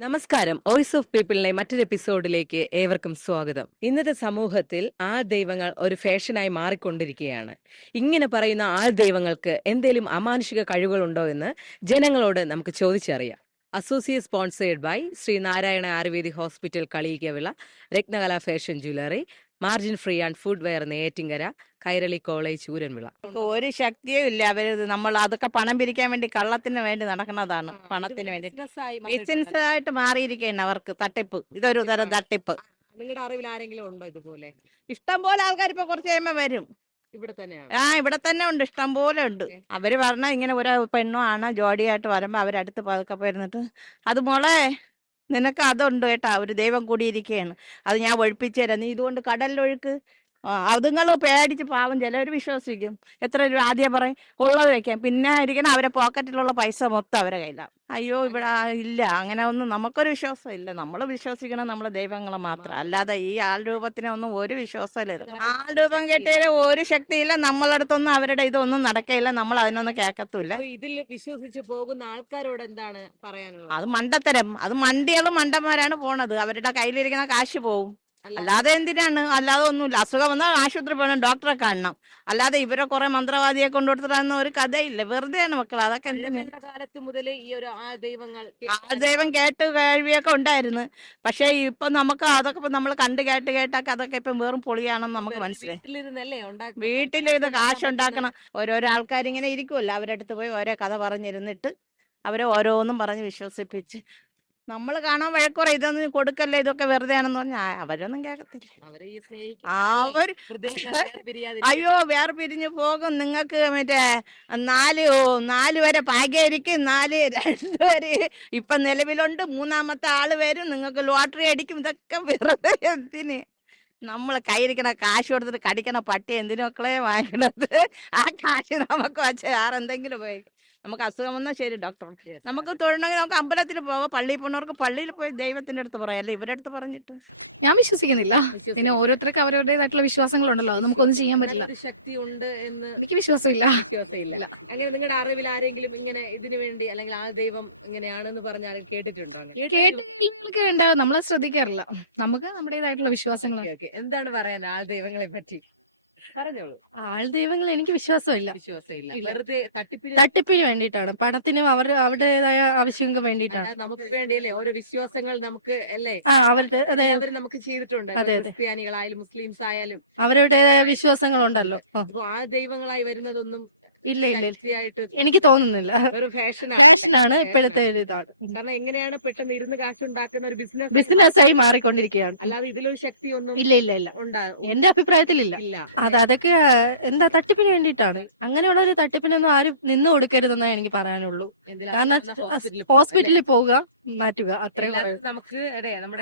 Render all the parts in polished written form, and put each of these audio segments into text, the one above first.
നമസ്കാരം. Voice of പീപ്പിളിലെ മറ്റൊരു എപ്പിസോഡിലേക്ക് ഏവർക്കും സ്വാഗതം. ഇന്നത്തെ സമൂഹത്തിൽ ആൾ ദൈവങ്ങൾ ഒരു ഫാഷനായി മാറിക്കൊണ്ടിരിക്കുകയാണ്. ഇങ്ങനെ പറയുന്ന ആൾ ദൈവങ്ങൾക്ക് എന്തേലും അമാനുഷിക കഴിവുകളുണ്ടോ എന്ന് ജനങ്ങളോട് നമുക്ക് ചോദിച്ചറിയാം. Associate sponsored by Sree Narayana ayurvedic hospital Kaliyikkavila, Rathnakala fashion jewellery, margin free and footwear Neyyattinkara, Kairali college Ooranvila. ഒരു ശക്തിയും ഇല്ല. അവര് നമ്മൾ അതൊക്കെ പണം പിരിക്കാൻ വേണ്ടി കള്ളത്തിന് വേണ്ടി നടക്കുന്നതാണ്. പണത്തിന് വേണ്ടി ബിസിനസ് ആയിട്ട് മാറിയിരിക്കുകയാണ് അവർക്ക്. തട്ടിപ്പ്, ഇതൊരു തരം തട്ടിപ്പ്. നിങ്ങളുടെ അറിവിൽ ആരെങ്കിലും ഉണ്ടോ ഇതുപോലെ? ഇഷ്ടം പോലെ ആൾക്കാർ ഇപ്പൊ കുറച്ച് കഴിയുമ്പോ വരും. ഇവിടെ തന്നെയാണ്. ഇവിടെ തന്നെ ഉണ്ട്, ഇഷ്ടം പോലെ ഉണ്ട്. അവര് പറഞ്ഞ ഇങ്ങനെ ഒരു പെണ്ണും ആണ് ജോഡിയായിട്ട് വരുമ്പോ അവരടുത്ത് പതുക്കെ പോയിരുന്നിട്ട്, അത് മോളെ നിനക്ക് അതുണ്ട് കേട്ടാ, ഒരു ദൈവം കൂടിയിരിക്കുകയാണ്, അത് ഞാൻ ഒഴിപ്പിച്ചു തരാം, നീ ഇതുകൊണ്ട് കടലിലൊഴുക്ക്. അതുങ്ങൾ പേടിച്ച് പാവം ചിലവർ വിശ്വസിക്കും. എത്ര രൂപ ആദ്യം പറയും ഉള്ളത് വെക്കാം, പിന്നെ ഇരിക്കണം അവരെ പോക്കറ്റിലുള്ള പൈസ മൊത്തം അവരെ കയ്യിലാണ്. അയ്യോ ഇവിടെ ഇല്ല, അങ്ങനെ ഒന്നും നമുക്കൊരു വിശ്വാസം ഇല്ല. നമ്മൾ വിശ്വസിക്കണം നമ്മളെ ദൈവങ്ങളെ മാത്രം, അല്ലാതെ ഈ ആൾ രൂപത്തിനെ ഒന്നും ഒരു വിശ്വാസമില്ല. ആൾ രൂപം കേട്ടതിൽ ഒരു ശക്തിയില്ല, നമ്മളടുത്തൊന്നും അവരുടെ ഇതൊന്നും നടക്കയില്ല, നമ്മൾ അതിനൊന്നും കേൾക്കത്തില്ല. ഇതിൽ വിശ്വസിച്ച് പോകുന്ന ആൾക്കാരോട് എന്താണ് പറയാനുള്ളത്? അത് മണ്ടത്തരം, അത് മണ്ടികളും മണ്ടന്മാരാണ് പോണത്. അവരുടെ കയ്യിലിരിക്കുന്ന കാശ് പോവും, അല്ലാതെ എന്തിനാണ്? അല്ലാതെ ഒന്നുമില്ല. അസുഖം വന്നാൽ ആശുപത്രി പോകണം, ഡോക്ടറെ കാണണം, അല്ലാതെ ഇവരെ കുറെ മന്ത്രവാദിയെ കൊണ്ടുകൊടുത്തിട്ടാന്ന് ഒരു കഥയില്ല. വെറുതെയാണ് മക്കൾ. അതൊക്കെ കാലത്ത് മുതലേ ഈ ഒരു ദൈവങ്ങൾ ദൈവം കേട്ട് കേൾവിയൊക്കെ ഉണ്ടായിരുന്നു. പക്ഷെ ഇപ്പൊ നമുക്ക് അതൊക്കെ നമ്മൾ കണ്ടു കേട്ട് കേട്ടൊക്കെ അതൊക്കെ ഇപ്പം വെറും പൊളിയാണെന്ന് നമുക്ക് മനസ്സിലായി. വീട്ടിലിരുന്ന് കാശുണ്ടാക്കണം. ഓരോരോ ആൾക്കാരിങ്ങനെ ഇരിക്കുമല്ലോ, അവരടുത്ത് പോയി ഓരോ കഥ പറഞ്ഞിരുന്നിട്ട് അവരെ ഓരോന്നും പറഞ്ഞ് വിശ്വസിപ്പിച്ച് നമ്മൾ കാണാൻ വഴക്കുറ, ഇതൊന്നും കൊടുക്കല്ലേ, ഇതൊക്കെ വെറുതെ ആണെന്ന് പറഞ്ഞാൽ അവരൊന്നും കേൾക്കത്തില്ല. അവർ അയ്യോ വേറെ പിരിഞ്ഞു പോകും. നിങ്ങൾക്ക് മറ്റേ നാല് വരെ ഭാഗ്യമായിരിക്കും, 2 ഇപ്പൊ നിലവിലുണ്ട്, 3-ാമത്തെ ആള് വരും, നിങ്ങൾക്ക് ലോട്ടറി അടിക്കും. ഇതൊക്കെ വെറുതെ എന്തിന്? നമ്മള് കയ്യിരിക്കണ കാശ് കൊടുത്തിട്ട് കടിക്കണ പട്ടി എന്തിനൊക്കെ വാങ്ങണത്? ആ കാശ് നമുക്ക് വച്ച ആരെന്തെങ്കിലും പോയി നമുക്ക് അസുഖം വന്നാൽ ശരി ഡോക്ടർ, നമുക്ക് തൊഴണമെങ്കിൽ നമുക്ക് അമ്പലത്തിൽ പോകാം, പള്ളിയിൽ പോകുന്നവർക്ക് പള്ളിയിൽ പോയി ദൈവത്തിന്റെ അടുത്ത് പറയാം, അല്ലെ ഇവരുടെ അടുത്ത് പറഞ്ഞിട്ട്. ഞാൻ വിശ്വസിക്കുന്നില്ല. പിന്നെ ഓരോരുത്തർക്ക് അവരുടേതായിട്ടുള്ള വിശ്വാസങ്ങളുണ്ടല്ലോ, അത് നമുക്കൊന്നും ചെയ്യാൻ പറ്റില്ല. ശക്തി ഉണ്ട് എന്ന് എനിക്ക് വിശ്വാസമില്ല. അങ്ങനെ നിങ്ങളുടെ അറിവിൽ ആരെങ്കിലും ഇങ്ങനെ ഇതിനു വേണ്ടി അല്ലെങ്കിൽ ആ ദൈവം ഇങ്ങനെയാണെന്ന് പറഞ്ഞ ആരും കേട്ടിട്ടുണ്ടോ? കേട്ടിട്ട് ഉണ്ടാവും, നമ്മളെ ശ്രദ്ധിക്കാറില്ല. നമുക്ക് നമ്മുടേതായിട്ടുള്ള വിശ്വാസങ്ങൾ. എന്താണ് പറയാൻ ആൾ ദൈവങ്ങളെ പറ്റി? പറഞ്ഞോളൂ. ആൾ ദൈവങ്ങൾ എനിക്ക് വിശ്വാസമില്ല. വെറുതെ തട്ടിപ്പിന് വേണ്ടിയിട്ടാണ്, പണത്തിനും അവരുടേതായ ആവശ്യങ്ങൾക്ക് വേണ്ടിയിട്ടാണ്. നമുക്ക് വേണ്ടിയല്ലേ ഓരോ വിശ്വാസങ്ങൾ നമുക്ക് അല്ലേ അവരുടെ നമുക്ക് ചെയ്തിട്ടുണ്ട്. ക്രിസ്ത്യാനികളായാലും മുസ്ലിംസ് ആയാലും അവരുടേതായ വിശ്വാസങ്ങൾ ഉണ്ടല്ലോ. ആ ദൈവങ്ങളായി വരുന്നതൊന്നും ഇല്ല എനിക്ക് തോന്നുന്നില്ല. ഒരു ഫാഷനാണ് ഇപ്പോഴത്തെ ഒരു ഇതാണ്. കാരണം എങ്ങനെയാണ് പെട്ടെന്ന് ഇരുന്ന് കാശുണ്ടാക്കുന്ന ഒരു ബിസിനസ്സായി മാറിക്കൊണ്ടിരിക്കുകയാണ്. അല്ലാതെ ഇതിലൊരു ശക്തി ഒന്നും ഇല്ല എന്റെ അഭിപ്രായത്തിലില്ല. അതൊക്കെ എന്താ തട്ടിപ്പിന് വേണ്ടിയിട്ടാണ്. അങ്ങനെയുള്ള ഒരു തട്ടിപ്പിനൊന്നും ആരും നിന്ന് കൊടുക്കരുതെന്നേ എനിക്ക് പറയാനുള്ളൂ. കാരണം ഹോസ്പിറ്റലിൽ പോവുക, മാറ്റുക, അത്രയും നമുക്ക്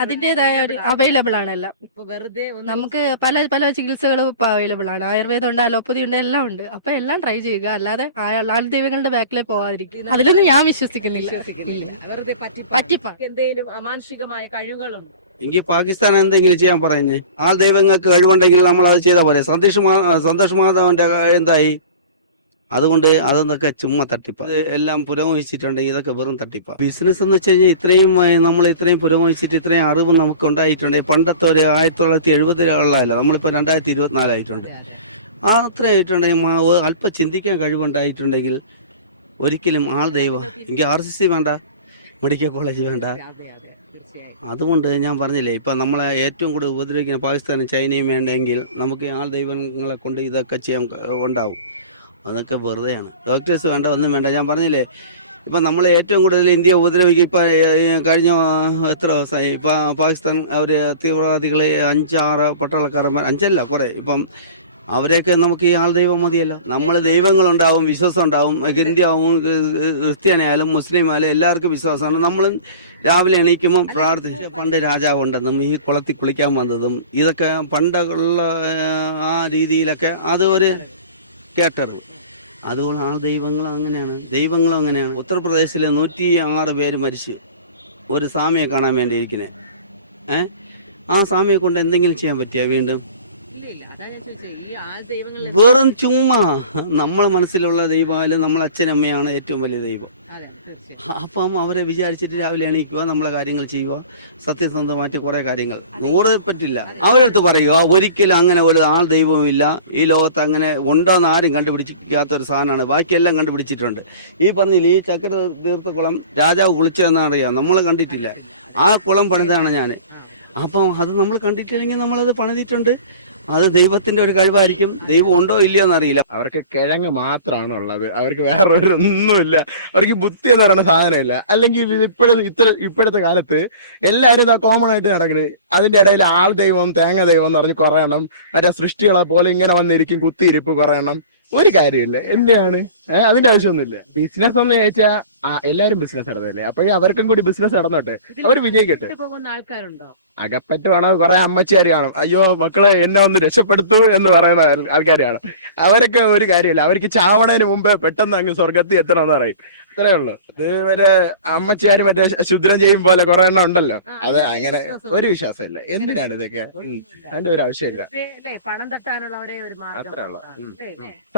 അതിന്റേതായ ഒരു അവൈലബിൾ ആണ് എല്ലാം. വെറുതെ നമുക്ക് പല ചികിത്സകളും ഇപ്പൊ അവൈലബിൾ ആണ്. ആയുർവേദം ഉണ്ട്, അലോപ്പതി ഉണ്ട്, എല്ലാം ഉണ്ട്. അപ്പൊ എല്ലാം ട്രൈ ചെയ്യുക, അല്ലാതെ ആൾ ദൈവങ്ങളുടെ ബാക്കിലെ പോകാതിരിക്കും. അതിലൊന്നും ഞാൻ വിശ്വസിക്കുന്നില്ല. വെറുതെ പറ്റിപ്പാണ്. എന്തെങ്കിലും അമാനുഷികമായ കഴിവുകളുണ്ട് എങ്കിൽ പാകിസ്ഥാൻ എന്തെങ്കിലും ചെയ്യാൻ പറയുന്നേ? ആൾ ദൈവങ്ങൾക്ക് കഴിവുണ്ടെങ്കിൽ നമ്മൾ അത് ചെയ്താൽ പോലെ. സന്തോഷ് മാധവന്റെ എന്തായി? അതുകൊണ്ട് അതൊന്നൊക്കെ ചുമ്മാ തട്ടിപ്പ. എല്ലാം പുരോഗമിച്ചിട്ടുണ്ടെങ്കിൽ ഇതൊക്കെ വെറും തട്ടിപ്പ. ബിസിനസ് എന്ന് വെച്ച് കഴിഞ്ഞാൽ ഇത്രയും നമ്മൾ ഇത്രയും പുരോഗമിച്ചിട്ട് ഇത്രയും അറിവ് നമുക്ക് ഉണ്ടായിട്ടുണ്ട്. പണ്ടത്തെ ഒരു 1970 നമ്മളിപ്പോ 2024 ആയിട്ടുണ്ട്. അത്രയും ആയിട്ടുണ്ടെങ്കിൽ അല്പം ചിന്തിക്കാൻ കഴിവുണ്ടായിട്ടുണ്ടെങ്കിൽ ഒരിക്കലും ആൾ ദൈവം എങ്കിൽ RCC വേണ്ട, മെഡിക്കൽ കോളേജ് വേണ്ട. അതുകൊണ്ട് ഞാൻ പറഞ്ഞില്ലേ, ഇപ്പൊ നമ്മളെ ഏറ്റവും കൂടുതൽ ഉപദ്രവിക്കുന്ന പാകിസ്ഥാനും ചൈനയും വേണ്ടെങ്കിൽ നമുക്ക് ആൾ ദൈവങ്ങളെ കൊണ്ട് ഇതൊക്കെ ചെയ്യാൻ ഉണ്ടാവും. അതൊക്കെ വെറുതെയാണ്. ഡോക്ടേഴ്സ് വേണ്ട, ഒന്നും വേണ്ട. ഞാൻ പറഞ്ഞില്ലേ, ഇപ്പൊ നമ്മൾ ഏറ്റവും കൂടുതൽ ഇന്ത്യ ഉപദ്രവിക്കും. ഇപ്പൊ കഴിഞ്ഞ എത്ര ദിവസമായി ഇപ്പൊ പാകിസ്ഥാൻ അവര് തീവ്രവാദികളെ 5-6 പട്ടാളക്കാരന്മാർ, 5 കുറെ. ഇപ്പം അവരെയൊക്കെ നമുക്ക് ഈ ആൾ ദൈവം മതിയല്ലോ. നമ്മൾ ദൈവങ്ങളുണ്ടാവും, വിശ്വാസം ഉണ്ടാവും. ഹിന്ദുവാവും, ക്രിസ്ത്യാനിയായാലും മുസ്ലിം ആയാലും എല്ലാവർക്കും വിശ്വാസമാണ്. നമ്മൾ രാവിലെ എണീക്കുമ്പോൾ പ്രാർത്ഥിച്ച് പണ്ട് രാജാവ് ഉണ്ടെന്നും ഈ കുളത്തിൽ കുളിക്കാൻ വന്നതും ഇതൊക്കെ പണ്ടുള്ള ആ രീതിയിലൊക്കെ അത് ഒരു കേട്ടറിവ്. അതുപോലെ ആ ദൈവങ്ങളും അങ്ങനെയാണ്. ഉത്തർപ്രദേശിലെ 106 പേര് മരിച്ചു ഒരു സ്വാമിയെ കാണാൻ വേണ്ടി ഇരിക്കുന്നേ. ആ സ്വാമിയെ കൊണ്ട് എന്തെങ്കിലും ചെയ്യാൻ പറ്റിയ? വീണ്ടും ഇല്ല അതാ ഞാൻ ചോദിച്ചത് ഈ ആൾ ദൈവങ്ങൾ വെറും ചുമ്മാ നമ്മളെ മനസ്സിലുള്ള ദൈവമായാലും നമ്മളെ അച്ഛനമ്മയാണ് ഏറ്റവും വലിയ ദൈവം. അതെ തീർച്ചയായും അപ്പം അവരെ വിചാരിച്ചിട്ട് രാവിലെ എണീക്കുക, നമ്മളെ കാര്യങ്ങൾ ചെയ്യുക, സത്യസന്ധമായിട്ട് കുറെ കാര്യങ്ങൾ 100 പറ്റില്ല. അവരടുത്ത് പറയുക ഒരിക്കലും അങ്ങനെ ഒരു ആൾ ദൈവവും ഇല്ല, ഈ ലോകത്ത് അങ്ങനെ ഉണ്ടോന്ന് ആരും കണ്ടുപിടിക്കാത്ത ഒരു സാധനമാണ്, ബാക്കിയെല്ലാം കണ്ടുപിടിച്ചിട്ടുണ്ട്. ഈ പറഞ്ഞില്ല ഈ ചക്ര തീർത്ഥക്കുളം രാജാവ് കുളിച്ചതെന്നാണ് അറിയാം, നമ്മൾ കണ്ടിട്ടില്ല. ആ കുളം പണിതാണ് ഞാന്. അപ്പം അത് നമ്മൾ കണ്ടിട്ടില്ലെങ്കിൽ നമ്മളത് പണിതിട്ടുണ്ട്. അത് ദൈവത്തിന്റെ ഒരു കഴിവായിരിക്കും. ദൈവം ഉണ്ടോ ഇല്ലയോ എന്നറിയില്ല. അവർക്ക് കിഴങ്ങ് മാത്രമാണ് ഉള്ളത്, അവർക്ക് വേറെ ഒന്നുമില്ല. അവർക്ക് ബുദ്ധി എന്ന് പറയുന്ന സാധനമില്ല. അല്ലെങ്കിൽ ഇപ്പോഴത്തെ കാലത്ത് എല്ലാവരും ഇതാ കോമൺ ആയിട്ട് നടക്കുന്നത്. അതിന്റെ ഇടയിൽ ആൾ ദൈവം തേങ്ങ ദൈവം എന്ന് പറഞ്ഞ് കുറെ എണ്ണം മറ്റേ സൃഷ്ടികളെ പോലെ ഇങ്ങനെ വന്നിരിക്കും, കുത്തിയിരിപ്പ് കുറെ എണ്ണം. ഒരു കാര്യമില്ല. എന്തിനാണ് അതിന്റെ ആവശ്യമൊന്നുമില്ല. ബിസിനസ് എന്ന് ചോദിച്ചാൽ എല്ലാരും ബിസിനസ് നടന്നല്ലേ, അപ്പൊ അവർക്കും കൂടി ബിസിനസ് നടന്നോട്ടെ, അവർ വിജയിക്കട്ടെ. പോകുന്ന ആൾക്കാരുണ്ടോ? അകപ്പറ്റ് വേണോ കുറെ അമ്മച്ചിയാർ കാണും, അയ്യോ മക്കളെ എന്നെ ഒന്ന് രക്ഷപ്പെടുത്തൂ എന്ന് പറയുന്ന ആൾക്കാർ കാണും. അവരൊക്കെ ഒരു കാര്യമില്ല, അവർക്ക് ചാവണതിന് മുമ്പേ പെട്ടെന്ന് അങ്ങ് സ്വർഗത്തിൽ എത്തണമെന്ന് പറയും. അത്രേ ഉള്ളൂ. ഇത് വരെ അമ്മച്ചിയാര് മറ്റേ ശുദ്രം ചെയ്യും പോലെ കുറെ എണ്ണം ഉണ്ടല്ലോ. അത് അങ്ങനെ ഒരു വിശ്വാസമില്ല. എന്തിനാണ് ഇതൊക്കെ? അതിന്റെ ഒരു ആവശ്യമില്ല. പണം തട്ടാനുള്ള ഒരേ ഒരു മാർഗ്ഗം. അത്രേ ഉള്ളൂ.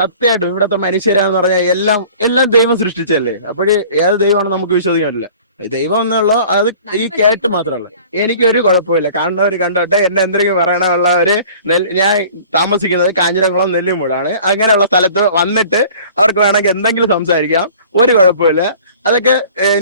സത്യമായിട്ടും ഇവിടത്തെ മനുഷ്യരാന്ന് പറഞ്ഞാൽ എല്ലാം ദൈവം സൃഷ്ടിച്ചല്ലേ. അപ്പോഴ് ഏത് ദൈവമാണെന്ന് നമുക്ക് വിശ്വസിക്കാൻ പറ്റില്ല. ദൈവം എന്നുള്ളൂ അത് ഈ കേട്ട് മാത്രമല്ല. എനിക്കൊരു കുഴപ്പമില്ല, കാണുന്നവര് കണ്ടോട്ടെ. എന്നെ എന്തെങ്കിലും പറയണമുള്ളവര് ഞാൻ താമസിക്കുന്നത് കാഞ്ഞിരംകുളം നെല്ലിമൂടാണ്. അങ്ങനെയുള്ള സ്ഥലത്ത് വന്നിട്ട് അവർക്ക് വേണമെങ്കിൽ എന്തെങ്കിലും സംസാരിക്കാം, ഒരു കുഴപ്പമില്ല. അതൊക്കെ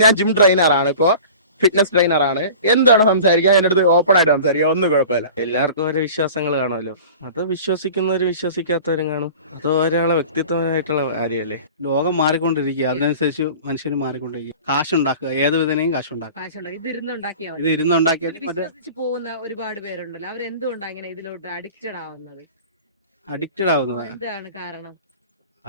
ഞാൻ ജിം ട്രെയിനറാണ്, ഇപ്പോ ഫിറ്റ്നസ് ട്രെയിനറാണ്. എന്താണ് സംസാരിക്കാൻ എന്റെ അടുത്ത് ഓപ്പൺ ആയിട്ട് സംസാരിക്കാം, ഒന്നും കുഴപ്പമില്ല. എല്ലാവർക്കും ഓരോ വിശ്വാസങ്ങൾ കാണുമല്ലോ. അത് വിശ്വസിക്കുന്നവരും വിശ്വസിക്കാത്തവരും കാണും. അത് ഒരാളെ വ്യക്തിത്വമായിട്ടുള്ള കാര്യമല്ലേ. ലോകം മാറിക്കൊണ്ടിരിക്കുക, അതിനനുസരിച്ച് മനുഷ്യന് മാറിക്കൊണ്ടിരിക്കുക. കാശുണ്ടാക്കുക, ഏത് വിധനെയും കാശുണ്ടാക്കുക. ഇത് ഇരുന്നുണ്ടാക്കിയാൽ ഇത് ഇരുന്നുണ്ടാക്കിയാൽ മറ്റേ വിശ്വസിച്ച് പോകുന്ന ഒരുപാട് പേരുണ്ടല്ലോ. അവരെന്തുകൊണ്ടാണ് ഇങ്ങനെ ഇതിലോട്ട് അഡിക്റ്റഡ് ആവുന്നത്? അഡിക്റ്റഡ് ആവുന്നതാണ്. എന്താണ് കാരണം?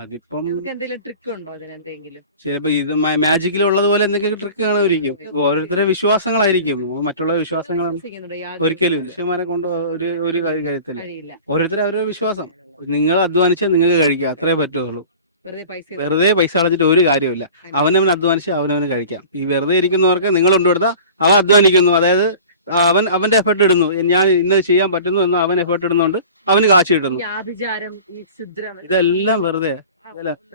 അതിപ്പം നിങ്ങൾക്ക് എന്തെങ്കിലും ട്രിക്ക് ഉണ്ടോ അതിനെന്തെങ്കിലും? ചിലപ്പോ ഇത് മാജിക്കിൽ ഉള്ളതുപോലെ എന്തെങ്കിലും ട്രിക്ക് കാണുമായിരിക്കും. ഓരോരുത്തരുടെ വിശ്വാസങ്ങളായിരിക്കും, മറ്റുള്ള വിശ്വാസങ്ങൾ വിശ്വസിക്കുന്നുണ്ടോ ഇയാൾ? ഒരിക്കലും മനുഷ്യന്മാരെ കൊണ്ട് ഒരു കാര്യത്തില്ല. കഴിയില്ല. ഓരോരുത്തരും അവരുടെ വിശ്വാസം. നിങ്ങൾ അധ്വാനിച്ചാൽ നിങ്ങൾക്ക് കഴിക്കാം, അത്രേ പറ്റുള്ളൂ. വെറുതെ പൈസ കളഞ്ഞിട്ട് ഒരു കാര്യമില്ല. അവനവൻ അധ്വാനിച്ച് അവനവന് കഴിക്കാം. ഈ വെറുതെ ഇരിക്കുന്നവർക്ക് നിങ്ങൾ കൊണ്ടുകൊടുത്താൽ അവൻ അധ്വാനിക്കുന്നു, അതായത് അവന്റെ എഫേർട്ട് ഇടുന്നു, ഞാൻ ഇന്നത് ചെയ്യാൻ പറ്റുന്നു എന്ന് അവൻ എഫേർട്ട് ഇടുന്നുണ്ട്, അവന് കാശ് കിട്ടുന്നു. ആഭിചാരം, ഈ ശുദ്രം, ഇതെല്ലാം വെറുതെ.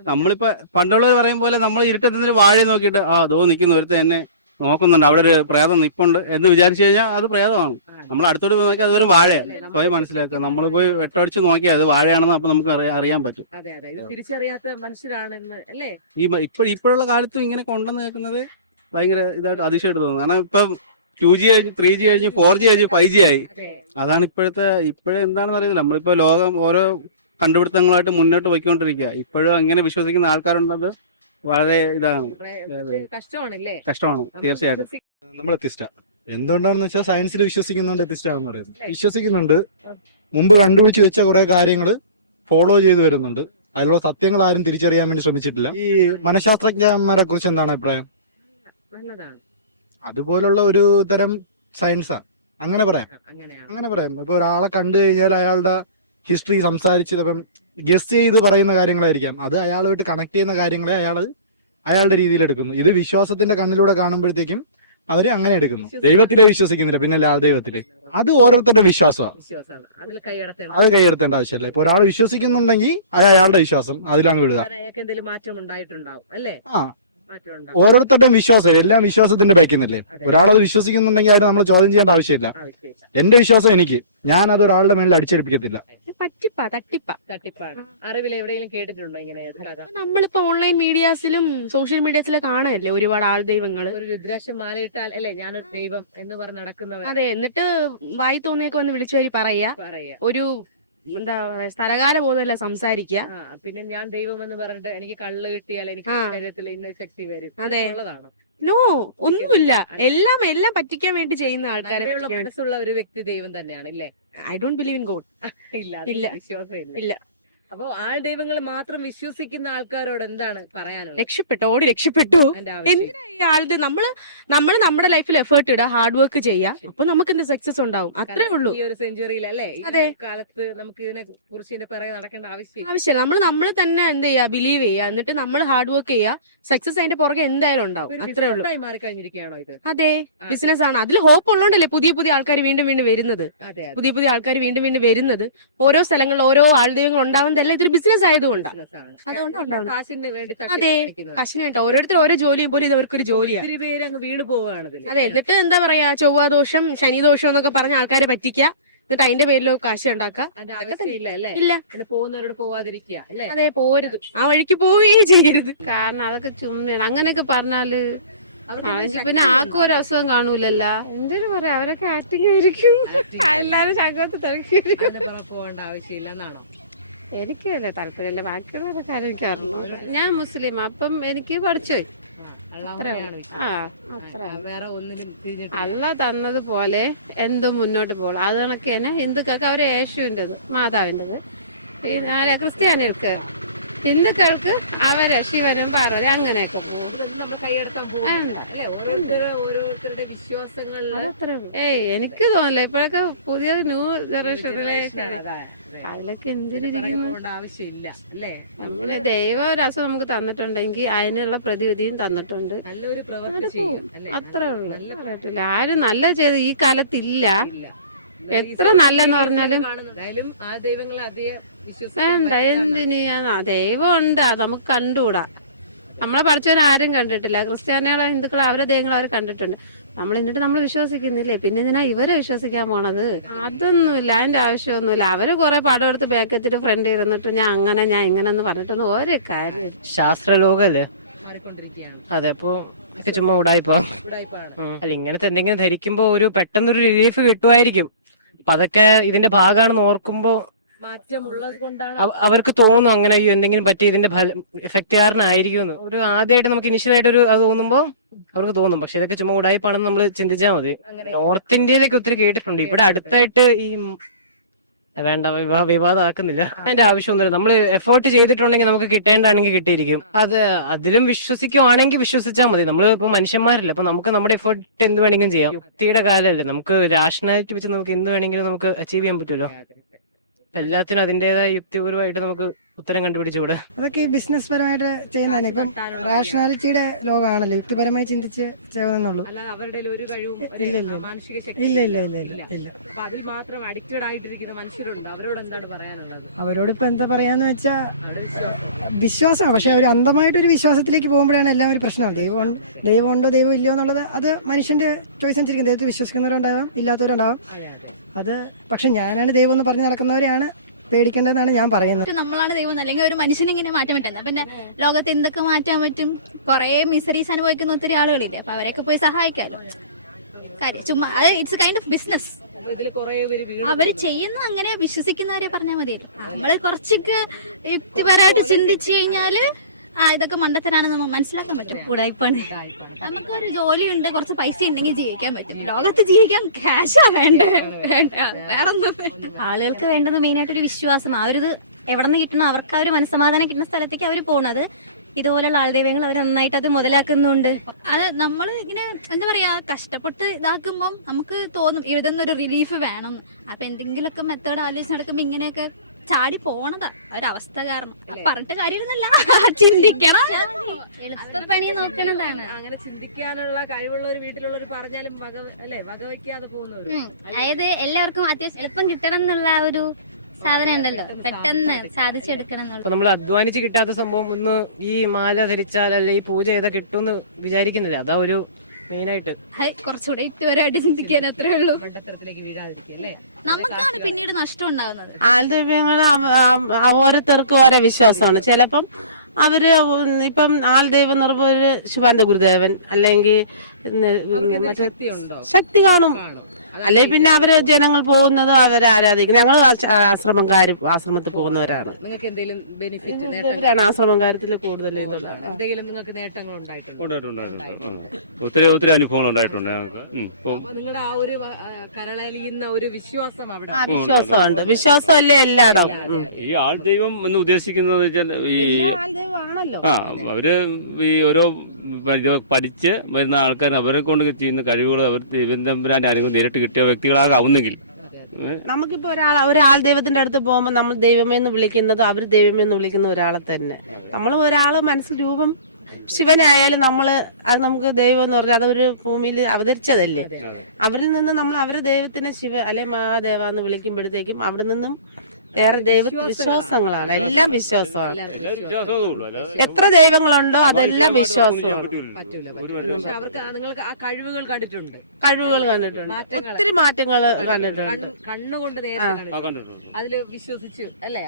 നമ്മളിപ്പോ പണ്ടുള്ളവർ പറയും പോലെ നമ്മൾ ഇരുട്ടത്തിന് വാഴ നോക്കിയിട്ട് അതോ നിൽക്കുന്ന ഒരുത്ത എന്നെ നോക്കുന്നുണ്ട്, അവിടെ ഒരു പ്രേതം നിപ്പുണ്ട് എന്ന് വിചാരിച്ചു കഴിഞ്ഞാൽ അത് പ്രേതമാണ്. നമ്മൾ അടുത്തോട്ട് പോയി നോക്കിയാൽ അത് ഒരു വാഴയാണ്. പോയി മനസ്സിലാക്കുക. നമ്മൾ പോയി വെട്ടടിച്ച് നോക്കിയാൽ അത് വാഴയാണെന്ന് അപ്പൊ നമുക്ക് അറിയാൻ പറ്റും. തിരിച്ചറിയാത്ത മനുഷ്യരാണെന്ന് അല്ലേ? ഇപ്പോഴുള്ള കാലത്തും ഇങ്ങനെ കൊണ്ടുവന്ന് കേൾക്കുന്നത് ഭയങ്കര ഇതായിട്ട് അതിശയമായിട്ട് തോന്നുന്നു. കാരണം ഇപ്പം 2G കഴിഞ്ഞ് 3G കഴിഞ്ഞ് 4G കഴിഞ്ഞ് 5G ആയി. അതാണ് എന്താണെന്ന് അറിയില്ല. നമ്മളിപ്പോ ലോകം ഓരോ കണ്ടുപിടുത്തങ്ങളായിട്ട് മുന്നോട്ട് പോയിക്കൊണ്ടിരിക്കുക. ഇപ്പോഴും അങ്ങനെ വിശ്വസിക്കുന്ന ആൾക്കാരുണ്ടത് വളരെ ഇതാണ്, കഷ്ടമാണ് തീർച്ചയായിട്ടും. നമ്മൾ എത്തിസ്റ്റ. എന്തുകൊണ്ടാണെന്ന് വെച്ചാൽ സയൻസിൽ വിശ്വസിക്കുന്നുണ്ട്, എത്തിസ്റ്റാണെന്ന് പറയുന്നത്. വിശ്വസിക്കുന്നുണ്ട്, മുമ്പ് കണ്ടുപിടിച്ച് വെച്ച കുറെ കാര്യങ്ങൾ ഫോളോ ചെയ്തു വരുന്നുണ്ട്. അതിലുള്ള സത്യങ്ങൾ ആരും തിരിച്ചറിയാൻ വേണ്ടി ശ്രമിച്ചിട്ടില്ല. ഈ മനഃശാസ്ത്രജ്ഞന്മാരെ കുറിച്ച് എന്താണ് അഭിപ്രായം? നല്ലതാണ്. അതുപോലുള്ള ഒരു തരം സയൻസാ, അങ്ങനെ പറയാം. ഇപ്പൊ ഒരാളെ കണ്ടു കഴിഞ്ഞാൽ അയാളുടെ ഹിസ്റ്ററി സംസാരിച്ച് ഇപ്പം ഗസ് ചെയ്ത് പറയുന്ന കാര്യങ്ങളായിരിക്കാം. അത് അയാളുമായിട്ട് കണക്ട് ചെയ്യുന്ന കാര്യങ്ങളെ അയാളുടെ രീതിയിൽ എടുക്കുന്നു. ഇത് വിശ്വാസത്തിന്റെ കണ്ണിലൂടെ കാണുമ്പോഴത്തേക്കും അവര് അങ്ങനെ എടുക്കുന്നു. ദൈവത്തിലെ വിശ്വസിക്കുന്നില്ല, പിന്നെ ആ ദൈവത്തില്. അത് ഓരോരുത്തരുടെ വിശ്വാസമാണ്, അത് കൈയെടുത്തേണ്ട ആവശ്യമില്ല. ഇപ്പൊ ഒരാൾ വിശ്വസിക്കുന്നുണ്ടെങ്കിൽ അത് അയാളുടെ വിശ്വാസം, അതിലങ്ങ് വിടുക. ഓരോരുത്തരുടെയും വിശ്വാസം, എല്ലാം വിശ്വാസത്തിന്റെ ബാക്കിന്നല്ലേ. ഒരാളത് വിശ്വസിക്കുന്നുണ്ടെങ്കിൽ അത് നമ്മൾ ചോദ്യം ചെയ്യേണ്ട ആവശ്യമില്ല. എന്റെ വിശ്വാസം എനിക്ക്, ഞാൻ അത് ഒരാളുടെ മേളിൽ അടിച്ചേൽപ്പിക്കത്തില്ല. തട്ടിപ്പാണ്. അറിവിൽ എവിടെയെങ്കിലും കേട്ടിട്ടുണ്ടോ ഇങ്ങനെ? നമ്മളിപ്പോ ഓൺലൈൻ മീഡിയാസിലും സോഷ്യൽ മീഡിയാസിലും കാണാനല്ലേ ഒരുപാട് ആൾ ദൈവങ്ങൾ. ഒരു രുദ്രാക്ഷം മാലയിട്ടാൽ അല്ലേ ഞാനൊരു ദൈവം എന്ന് പറഞ്ഞ് നടക്കുന്നവർ. അതെ, എന്നിട്ട് വായി തോന്നിയൊക്കെ വന്ന് വിളിച്ചു വരി പറയാ. ഒരു എന്താ പറയാ, സ്ഥലകാല ബോധമല്ല സംസാരിക്കുക. പിന്നെ ഞാൻ ദൈവം എന്ന് പറഞ്ഞിട്ട് എനിക്ക് കള്ള് കിട്ടിയാൽ എനിക്ക് ശരീരത്തിൽ ഇന്ന ശക്തി വരും. അതെ, ഉള്ളതാണോ? നോ, ഒന്നുമില്ല. എല്ലാം പറ്റിക്കാൻ വേണ്ടി ചെയ്യുന്ന ആൾക്കാരെ. മനസ്സുള്ള ഒരു വ്യക്തി ദൈവം തന്നെയാണ് ഇല്ലേ? I don't believe in God. ഇല്ല, വിശ്വാസം ഇല്ല. അപ്പൊ ആൾ ദൈവങ്ങൾ മാത്രം വിശ്വസിക്കുന്ന ആൾക്കാരോട് എന്താണ് പറയാനുള്ളത്? രക്ഷപ്പെട്ടു. ആളുടെ നമ്മള് നമ്മുടെ ലൈഫിൽ എഫേർട്ട് ഇടുക, ഹാർഡ് വർക്ക് ചെയ്യുക, അപ്പൊ നമുക്ക് എന്ത് സക്സസ് ഉണ്ടാവും. അത്രേ ഉള്ളൂ. ഈ ഒരു സെഞ്ചുറിയിൽ അല്ലേ, ഈ അതെ. കാലത്ത് നമുക്ക് ഇതിനെ കുറിച്ച് ഇതിന്റെ പിറകെ നടക്കേണ്ട ആവശ്യം ആവശ്യമില്ല. നമ്മൾ തന്നെ എന്ത് ചെയ്യുക, ബിലീവ് ചെയ്യുക, എന്നിട്ട് നമ്മൾ ഹാർഡ് വർക്ക് ചെയ്യുക. സക്സസ് അതിന്റെ പുറകെ എന്തായാലും ഉണ്ടാവും. അത്രേ ഉള്ളൂ. മാറിക്കഴിഞ്ഞിരിക്കുകയാണോ ഇത്? അതെ, ബിസിനസ് ആണ്. അതിൽ ഹോപ്പ് ഉള്ളതുകൊണ്ടല്ലേ പുതിയ പുതിയ ആൾക്കാർ വീണ്ടും വീണ്ടും വരുന്നത്. അതെ, പുതിയ പുതിയ ആൾക്കാർ വീണ്ടും വീണ്ടും വരുന്നത്. ഓരോ സ്ഥലങ്ങളിൽ ഓരോ ആൾദൈവങ്ങൾ ഉണ്ടാവുന്നതല്ല, ഇതൊരു ബിസിനസ് ആയതുകൊണ്ടാണ്. അതുകൊണ്ടാണ് ഉണ്ടാവുന്നത്. കാശിന് വേണ്ടി അതെ, കശിന് വേണ്ട. ഓരോരുത്തർ ഓരോ ജോലിയും പോലും ഇത് അവർക്കൊരു ജോലിയാണ്. ഒത്തിരി പേര് അങ്ങ് വീണ് പോവുകയാണ് ഇതില്. അതെ, എന്നിട്ട് എന്താ പറയാ, ചൊവ്വാദോഷം ശനിദോഷം എന്നൊക്കെ പറഞ്ഞ ആൾക്കാരെ പറ്റിക്കുക, എന്നിട്ട് അതിന്റെ പേരിലോ കാശ് ഉണ്ടാക്കുക. അതിന്റെ ആവശ്യമില്ല അല്ലേ? ഇല്ല. പിന്നെ പോകുന്നവരോട് പോവാതിരിക്കുക അല്ലേ? അതെ, പോരുത്, ആ വഴിക്ക് പോവുകയും ചെയ്യരുത്. കാരണം അതൊക്കെ ചുമ്മയാണ് അങ്ങനെയൊക്കെ പറഞ്ഞാല്. അവർക്ക് പിന്നെ ആർക്കും ഒരു അസുഖം കാണൂലല്ല. എന്തിനു പറയാ, അവരൊക്കെ ആക്ടിങ് ആയിരിക്കും. acting എല്ലാരും ശകത്ത് തിരക്കി. അതിന്റെ പുറകെ പോകേണ്ട ആവശ്യമില്ല എന്നാണോ? എനിക്ക് വലിയ താല്പര്യമില്ല, ബാക്കിയുള്ളവരുടെ കാര്യം എനിക്ക് അറിഞ്ഞു. ഞാൻ മുസ്ലിം, അപ്പം എനിക്ക് പഠിച്ചുപോയി. അള്ളാഹുവിനെയാണ് വിശ്വാസം. അത്ര വേറെ ഒന്നിനും തിരിഞ്ഞിട്ട് അല്ല തന്നതുപോലെ എന്തും മുന്നോട്ട് പോകും. അത് കണക്ക് തന്നെ ഹിന്ദുക്കൾക്ക് അവരെ യേശുവിൻ്റെത്, മാതാവിൻ്റെത്. പിന്നെ ക്രിസ്ത്യാനികൾക്ക്, ഹിന്ദുക്കൾക്ക് അവരെ ശിവനും പാർവതി അങ്ങനെയൊക്കെ പോകും. നമ്മൾ കൈയെടുത്താൻ പോകും അല്ലെ? ഓരോരുത്തരുടെ വിശ്വാസങ്ങളില് അത്രേ ഉള്ളൂ. എനിക്ക് തോന്നില്ല ഇപ്പോഴൊക്കെ പുതിയ ന്യൂ ജനറേഷനിലെ അതിലൊക്കെ എന്തിനിരിക്കുന്നു. കൊണ്ട് ആവശ്യമില്ല അല്ലേ? നമ്മള് ദൈവം ഒരു അസുഖം നമുക്ക് തന്നിട്ടുണ്ടെങ്കിൽ അതിനുള്ള പ്രതിവിധിയും തന്നിട്ടുണ്ട്. നല്ലൊരു പ്രവൃത്തി ചെയ്യും അല്ലേ? അത്രേ ഉള്ളൂ. നല്ല പറയത്തില്ല, ആരും നല്ല ചെയ്ത് ഈ കാലത്തില്ല. ഇല്ല. എത്ര നല്ലെന്ന് പറഞ്ഞാലും എന്തായാലും ആ ദൈവങ്ങളെ അതേ വേണ്ട. എന്തിന് ദൈവം ഉണ്ട്, അത് നമുക്ക് കണ്ടുകൂടാ. നമ്മളെ പഠിച്ചവരെ ആരും കണ്ടിട്ടില്ല. ക്രിസ്ത്യാനികളോ ഹിന്ദുക്കളോ അവരെ ദൈവങ്ങളോ അവർ കണ്ടിട്ടുണ്ട്. എന്നിട്ട് നമ്മൾ വിശ്വസിക്കുന്നില്ലേ? പിന്നെ എന്തിനാ ഇവരെ വിശ്വസിക്കാൻ പോണത്? അതൊന്നുമില്ല, അതിന്റെ ആവശ്യമൊന്നുമില്ല. അവര് കുറെ പടം എടുത്ത് ബാക്കെത്തിട്ട് ഫ്രണ്ട് ഇരുന്നിട്ട് ഞാൻ ഇങ്ങനെ എന്ന് പറഞ്ഞിട്ടൊന്നും ഒരു കാര്യം. ശാസ്ത്രലോകല്ലേ മാറിക്കൊണ്ടിരിക്കുകയാണ്. അതെ, അപ്പൊ ചുമ്മാ ഉടായിപ്പോ ഉടായിപ്പാണ്. അല്ല, ഇങ്ങനത്തെ എന്തെങ്കിലും ധരിക്കുമ്പോ ഒരു പെട്ടെന്നൊരു റിലീഫ് കിട്ടുമായിരിക്കും. അപ്പൊ അതൊക്കെ ഇതിന്റെ ഭാഗമാണെന്ന് ഓർക്കുമ്പോ മാറ്റമുള്ളത് കൊണ്ടാണ് അവർക്ക് തോന്നും അങ്ങനെ, അയ്യോ എന്തെങ്കിലും പറ്റി ഇതിന്റെ എഫക്ട് കാരണമായിരിക്കും ഒരു ആദ്യമായിട്ട് നമുക്ക് ഇനിഷ്യലായിട്ട് ഒരു അത് തോന്നുമ്പോ അവർക്ക് തോന്നും. പക്ഷെ ഇതൊക്കെ ചുമ്മാ ഉടായിപ്പാണെന്ന് നമ്മൾ ചിന്തിച്ചാൽ മതി. നോർത്ത് ഇന്ത്യയിലൊക്കെ ഒത്തിരി കേട്ടിട്ടുണ്ട്. ഇവിടെ അടുത്തായിട്ട് ഈ വേണ്ട വിവാദമാക്കുന്നില്ല, അതിന്റെ ആവശ്യമൊന്നുമില്ല. നമ്മൾ എഫേർട്ട് ചെയ്തിട്ടുണ്ടെങ്കിൽ നമുക്ക് കിട്ടേണ്ടാണെങ്കിൽ കിട്ടിയിരിക്കും. അതിലും വിശ്വസിക്കുവാണെങ്കിൽ വിശ്വസിച്ചാൽ മതി. നമ്മൾ ഇപ്പൊ മനുഷ്യന്മാരല്ല, അപ്പൊ നമുക്ക് നമ്മുടെ എഫേർട്ട് എന്ത് വേണമെങ്കിലും ചെയ്യാം. യുക്തിയുടെ കാലമല്ലേ, നമുക്ക് രാഷണാലിറ്റി വെച്ച് നമുക്ക് എന്ത് വേണമെങ്കിലും നമുക്ക് അച്ചീവ് ചെയ്യാൻ പറ്റുമല്ലോ. എല്ലാത്തിനും അതിന്റേതായ യുക്തിപരമായിട്ട് നമുക്ക് ഉത്തരം കണ്ടുപിടിച്ചുകൂടെ? അതൊക്കെ ഈ ബിസിനസ് പരമായിട്ട് ചെയ്യുന്നതാണ്. ഇപ്പം റാഷണാലിറ്റിയുടെ ലോകമാണല്ലോ, യുക്തിപരമായി ചിന്തിച്ച് ചെയ്യുന്നുള്ളൂ. അല്ലാതെ അവരുടെ ഒരു കഴിവും ഒരു ഇല്ല. മാനസിക ശക്തി ഇല്ല ഇല്ല ഇല്ല ഇല്ല ഇല്ല. അപ്പൊ അതിൽ മാത്രം അഡിക്റ്റഡ് ആയിട്ടിരിക്കുന്ന മനുഷ്യരുണ്ട്. അവരോട് എന്താണ് പറയാനുള്ളത്? അവരോടിപ്പോ എന്താ പറയാന്ന് വെച്ചാ അവരുടെ വിശ്വാസം വിശ്വാസമാണ്. പക്ഷെ ഒരു അന്ധമായിട്ടൊരു വിശ്വാസത്തിലേക്ക് പോകുമ്പോഴാണ് എല്ലാം ഒരു പ്രശ്നമാണ്. ദൈവം ഉണ്ടോ ദൈവം ഇല്ലയോ എന്നുള്ളത് അത് മനുഷ്യന്റെ ചോയ്സ് അനുസരിക്കും. ദൈവത്തിൽ വിശ്വസിക്കുന്നവരുണ്ടാവാം, ഇല്ലാത്തവരുണ്ടാവാം. അതെ അതെ. അത് പക്ഷെ ഞാനാണ് ദൈവം എന്ന് പറഞ്ഞ് നടക്കുന്നവരെയാണ് പേടിക്കേണ്ടതെന്നാണ് ഞാൻ പറയുന്നത്. നമ്മളാണ് ദൈവം, അല്ലെങ്കിൽ ഒരു മനുഷ്യനെ ഇങ്ങനെ മാറ്റാൻ പറ്റുന്നത്. പിന്നെ ലോകത്ത് എന്തൊക്കെ മാറ്റാൻ പറ്റും? കുറെ മിസറീസ് അനുഭവിക്കുന്ന ഒത്തിരി ആളുകളില്ലേ, അപ്പൊ അവരെയൊക്കെ പോയി സഹായിക്കാലോ. കാര്യം ചുമ്മാ അത് ഇറ്റ്സ് കൈൻഡ് ഓഫ് ബിസിനസ്. ഇതിൽ കുറെ പേര് വീണ് അവര് ചെയ്യുന്ന അങ്ങനെ വിശ്വസിക്കുന്നവരെ പറഞ്ഞാൽ മതിയല്ലോ. നമ്മള് കുറച്ചൊക്കെ യുക്തിപരമായിട്ട് ചിന്തിച്ചു കഴിഞ്ഞാല് ഇതൊക്കെ മണ്ടത്തരാണെന്ന് നമ്മൾ മനസ്സിലാക്കാൻ പറ്റും. ഉടായിപ്പാണ്. നമുക്കൊരു ജോലിയുണ്ട്, കുറച്ച് പൈസ ഉണ്ടെങ്കിൽ ജീവിക്കാൻ പറ്റും. ലോകത്ത് ജീവിക്കാൻ ക്യാഷാ വേണ്ട, വേറൊന്നും. ആളുകൾക്ക് വേണ്ടത് മെയിൻ ആയിട്ട് ഒരു വിശ്വാസം. ആ ഒരു ഇത് എവിടെ നിന്ന് കിട്ടണം, അവർക്ക് ആ ഒരു മനസ്സമാധാനം കിട്ടുന്ന സ്ഥലത്തേക്ക് അവർ പോണത്. ഇതുപോലുള്ള ആൾദൈവങ്ങൾ അവർ നന്നായിട്ട് അത് മുതലാക്കുന്നുണ്ട്. അത് നമ്മൾ ഇങ്ങനെ എന്താ പറയാ, കഷ്ടപ്പെട്ട് ഇതാക്കുമ്പം നമുക്ക് തോന്നും ഇതൊന്നൊരു റിലീഫ് വേണം. അപ്പൊ എന്തെങ്കിലുമൊക്കെ മെത്തേഡ് ആലോചിച്ച് നടക്കുമ്പോ ഇങ്ങനെയൊക്കെ ചാടി പോണതാ ഒരവസ്ഥ കാരണം. പറഞ്ഞിട്ട് കാര്യമൊന്നുമല്ല, ചിന്തിക്കണം, പണി നോക്കണതാണ്. അങ്ങനെ ചിന്തിക്കാനുള്ള കഴിവുള്ള ഒരു വീട്ടിലുള്ളവർ പറഞ്ഞാലും വകവയ്ക്കാതെ പോകുന്നവര്. അതായത് എല്ലാവർക്കും അത്യാവശ്യം എളുപ്പം കിട്ടണം എന്നുള്ള ഒരു സാധനം ഉണ്ടല്ലോ, പെട്ടെന്ന് സാധിച്ചെടുക്കണം എന്നുള്ളത്. അപ്പൊ നമ്മൾ അധ്വാനിച്ച് കിട്ടാത്ത സംഭവം ഒന്ന് ഈ മാല ധരിച്ചാൽ അല്ലെ ഈ പൂജ ചെയ്താൽ കിട്ടുമെന്ന് വിചാരിക്കുന്നില്ല. അതാ ഒരു മെയിനായിട്ട്. കുറച്ചുകൂടെ യുക്തിപരമായിട്ട് ചിന്തിക്കാൻ അത്രേ ഉള്ളൂ. മണ്ടത്തരത്തിലേക്ക് വീഴാതിരിക്കും അല്ലേ? പിന്നീട് നഷ്ടം ഉണ്ടാവുന്നത്. ആൾദൈവങ്ങൾ ഓരോരുത്തർക്കും ഓരോ വിശ്വാസമാണ്. ചിലപ്പം അവര് ഇപ്പം ആൾദൈവം എന്ന് പറയുമ്പോ ഒരു ശിവാനന്ദ ഗുരുദേവൻ അല്ലെങ്കിൽ മറ്റേ ശക്തി കാണും. അല്ലെ പിന്നെ അവര് ജനങ്ങൾ പോകുന്നത് അവരെ ആരാധിക്കും. ഞങ്ങൾ ആശ്രമത്തിൽ പോകുന്നവരാണ്. നിങ്ങൾക്ക് എന്തെങ്കിലും ബെനിഫിറ്റ് ആശ്രമകാര്യത്തിൽ കൂടുതൽ എന്തെങ്കിലും നിങ്ങൾക്ക് നേട്ടങ്ങൾ ഉണ്ടായിട്ടുണ്ട്? ഒത്തിരി അനുഭവങ്ങൾ ഉണ്ടായിട്ടുണ്ട് ഞങ്ങൾക്ക്. നിങ്ങളുടെ ആ ഒരു കരളലിയുന്ന ഒരു വിശ്വാസം അവിടെ വിശ്വാസമുണ്ട്. വിശ്വാസമല്ലേ എല്ലായിടം. ഈ ആൾ ദൈവം എന്ന് ഉദ്ദേശിക്കുന്നത് ഈ ആണല്ലോ. ആ അവര് ഈ ഓരോ ഇത് പഠിച്ച് വരുന്ന ആൾക്കാർ അവരെ കൊണ്ട് ചെയ്യുന്ന കഴിവുകൾ അവർ ദൈവത്തമ്പുരാന്റെ അനുഗ്രഹം നേരിട്ട് കിട്ടിയ വ്യക്തികളാകുന്നെങ്കിൽ നമുക്കിപ്പോ ഒരാൾ ദൈവത്തിന്റെ അടുത്ത് പോകുമ്പോൾ നമ്മൾ ദൈവമേ എന്ന് വിളിക്കുന്നത് അവർ ദൈവമേ എന്ന് വിളിക്കുന്ന ഒരാളെ തന്നെ. നമ്മൾ ഒരാള് മനസ്സിൽ രൂപം ശിവനായാലും അത് നമുക്ക് ദൈവം എന്ന് പറഞ്ഞാൽ അതൊരു ഭൂമിയിൽ അവതരിച്ചതല്ലേ. അവരിൽ നിന്ന് നമ്മൾ അവരെ ദൈവത്തിനെ ശിവ അല്ലെ മഹാദേവ എന്ന് വിളിക്കുമ്പോഴത്തേക്കും അവിടെ നിന്നും വേറെ ദൈവ വിശ്വാസങ്ങളാണ്, എല്ലാ വിശ്വാസമാണ്. എത്ര ദൈവങ്ങളുണ്ടോ അതെല്ലാം വിശ്വാസമാണ്. പക്ഷെ അവർക്ക് നിങ്ങൾക്ക് ആ കഴിവുകൾ കണ്ടിട്ടുണ്ട്, കഴിവുകൾ കണ്ടിട്ടുണ്ട്, മാറ്റങ്ങൾ ഒത്തിരി മാറ്റങ്ങൾ കണ്ടിട്ടുണ്ട്. കണ്ണുകൊണ്ട് നേരെ കണ്ടിട്ടുണ്ട്. അതില് വിശ്വസിച്ചു അല്ലേ?